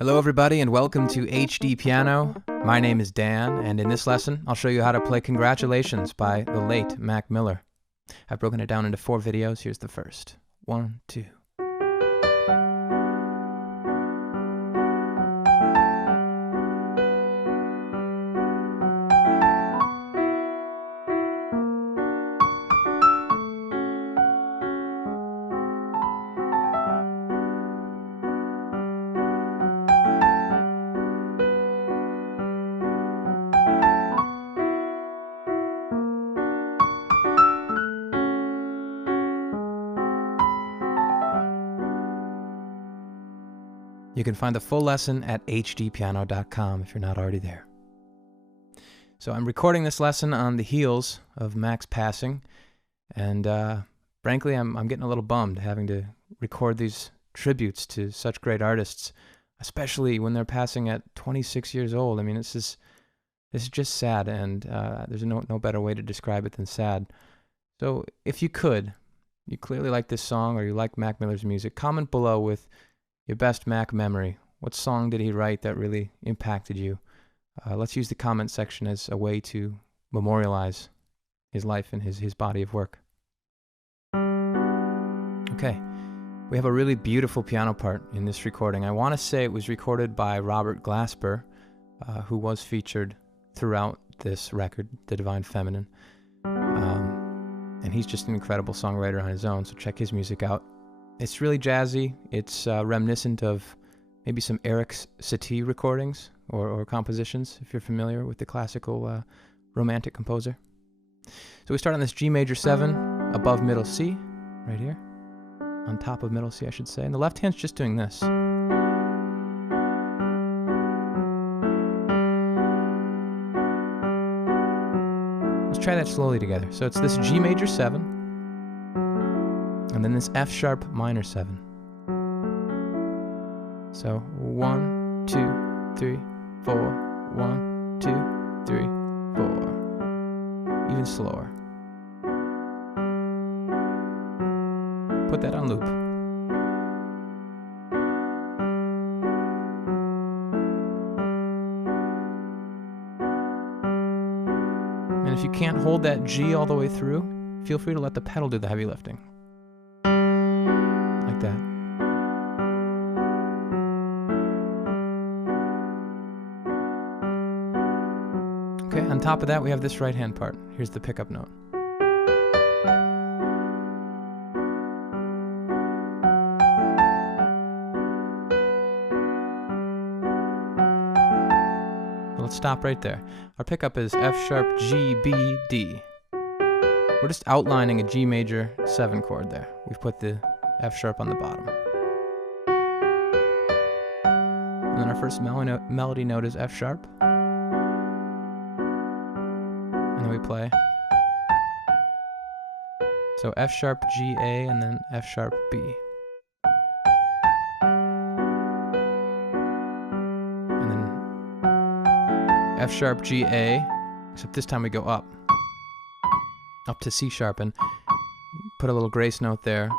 Hello everybody and welcome to HDpiano. My name is Dan, and in this lesson I'll show you how to play Congratulations by the late Mac Miller. I've broken it down into 4 videos. Here's the first. 1, 2. You can find the full lesson at HDpiano.com if you're not already there. So I'm recording this lesson on the heels of Mac's passing, and frankly I'm getting a little bummed having to record these tributes to such great artists, especially when they're passing at 26 years old. I mean, this is just sad, and there's no better way to describe it than sad. So if you clearly like this song or you like Mac Miller's music, comment below with your best Mac memory. What song did he write that really impacted you? Let's use the comment section as a way to memorialize his life and his body of work. Okay, we have a really beautiful piano part in this recording. I want to say it was recorded by Robert Glasper, who was featured throughout this record, The Divine Feminine. And he's just an incredible songwriter on his own, so check his music out. It's really jazzy. It's reminiscent of maybe some Eric Satie recordings or compositions, if you're familiar with the classical romantic composer. So we start on this G major 7 above middle C, right here, on top of middle C, I should say. And the left hand's just doing this. Let's try that slowly together. So it's this G major 7. And then this F sharp minor 7. So 1, 2, 3, 4. 1, 2, 3, 4. Even slower. Put that on loop. And if you can't hold that G all the way through, feel free to let the pedal do the heavy lifting. Like that. Okay, on top of that we have this right hand part. Here's the pickup note. Let's stop right there. Our pickup is F sharp, G, B, D. We're just outlining a G major 7 chord there. We've put the F sharp on the bottom. And then our first melody note is F sharp. And then we play. So F sharp, G, A, and then F sharp, B. And then F sharp, G, A, except this time we go up to C sharp and put a little grace note there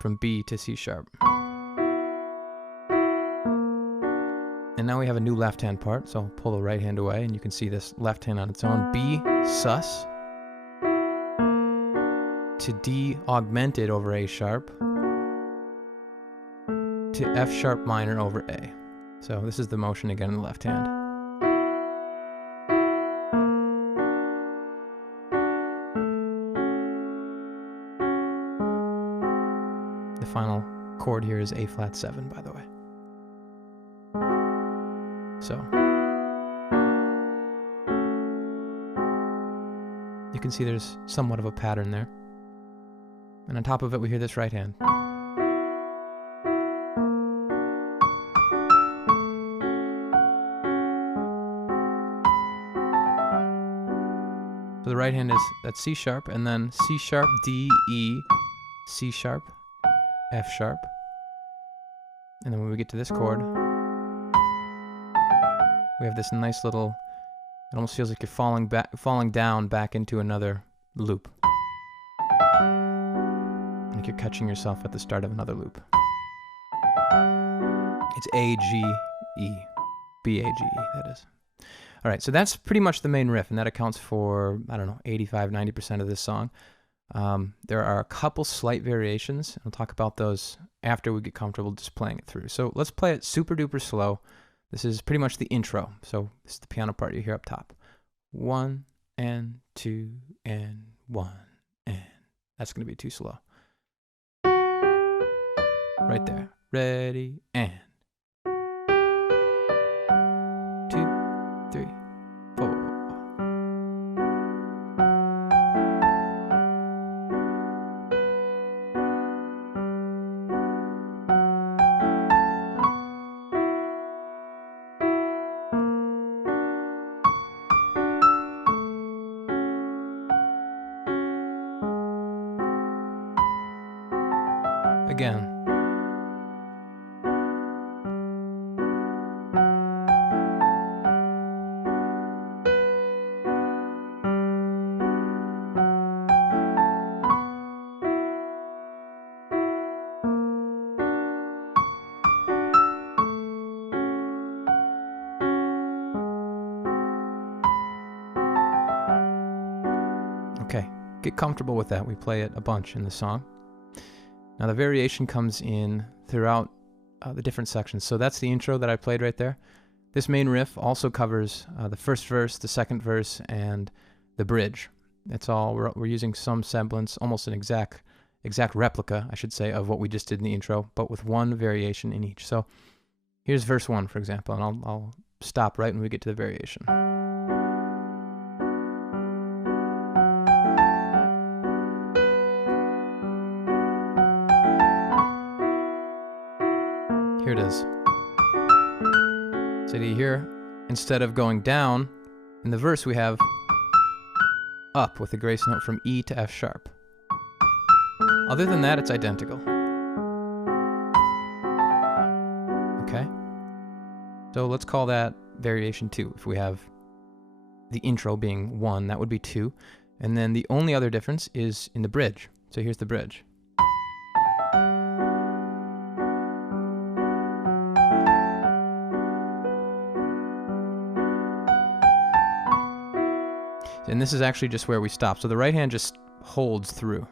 from B to C sharp. And now we have a new left hand part, so I'll pull the right hand away and you can see this left hand on its own. B sus to D augmented over A sharp to F sharp minor over A. So this is the motion again in the left hand. The final chord here is A flat 7, by the way. So you can see there's somewhat of a pattern there. And on top of it we hear this right hand. So the right hand is that C sharp, and then C sharp, D, E, C sharp, F sharp. And then when we get to this chord, we have this nice little, it almost feels like you're falling down back into another loop. Like you're catching yourself at the start of another loop. It's A, G, E. B-A-G-E, that is. All right, so that's pretty much the main riff, and that accounts for, I don't know, 85, 90% of this song. There are a couple slight variations, and I'll talk about those after we get comfortable just playing it through. So let's play it super duper slow. This is pretty much the intro, so this is the piano part you hear up top. 1 and 2 and 1 and. That's going to be too slow. Right there. Ready, and. 2, 3, 4. Again. Okay, get comfortable with that. We play it a bunch in the song. Now the variation comes in throughout the different sections. So that's the intro that I played right there. This main riff also covers the first verse, the second verse, and the bridge. That's all. We're using some semblance, almost an exact replica, I should say, of what we just did in the intro, but with one variation in each. So here's verse 1, for example, and I'll stop right when we get to the variation. Here it is. So do you hear, instead of going down, in the verse we have up with the grace note from E to F sharp. Other than that, it's identical. Okay? So let's call that variation 2. If we have the intro being 1, that would be 2. And then the only other difference is in the bridge. So here's the bridge. And this is actually just where we stop. So the right hand just holds through.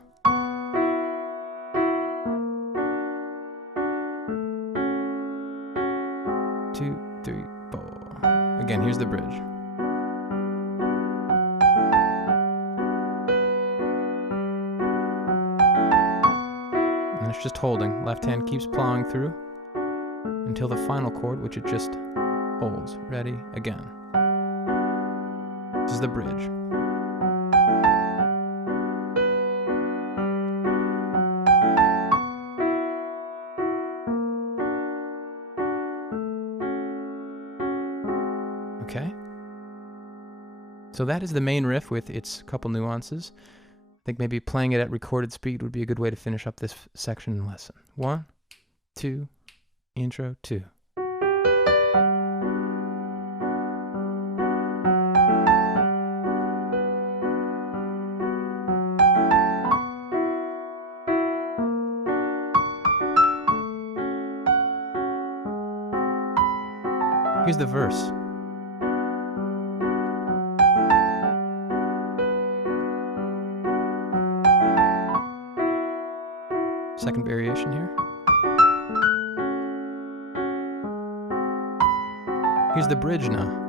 2, 3, 4. Again, here's the bridge. And it's just holding. Left hand keeps plowing through until the final chord, which it just holds. Ready? Again. This is the bridge. Okay. So that is the main riff with its couple nuances. I think maybe playing it at recorded speed would be a good way to finish up this section and lesson. 1, 2, intro 2. Here's the verse. Second variation here. Here's the bridge now.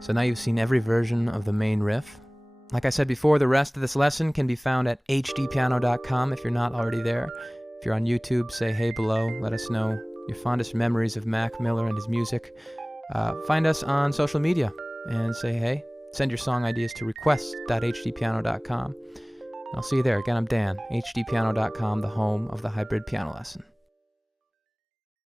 So now you've seen every version of the main riff. Like I said before, the rest of this lesson can be found at HDpiano.com if you're not already there. If you're on YouTube, say hey below. Let us know your fondest memories of Mac Miller and his music. Find us on social media and say hey. Send your song ideas to request.hdpiano.com. I'll see you there. Again, I'm Dan, HDpiano.com, the home of the hybrid piano lesson.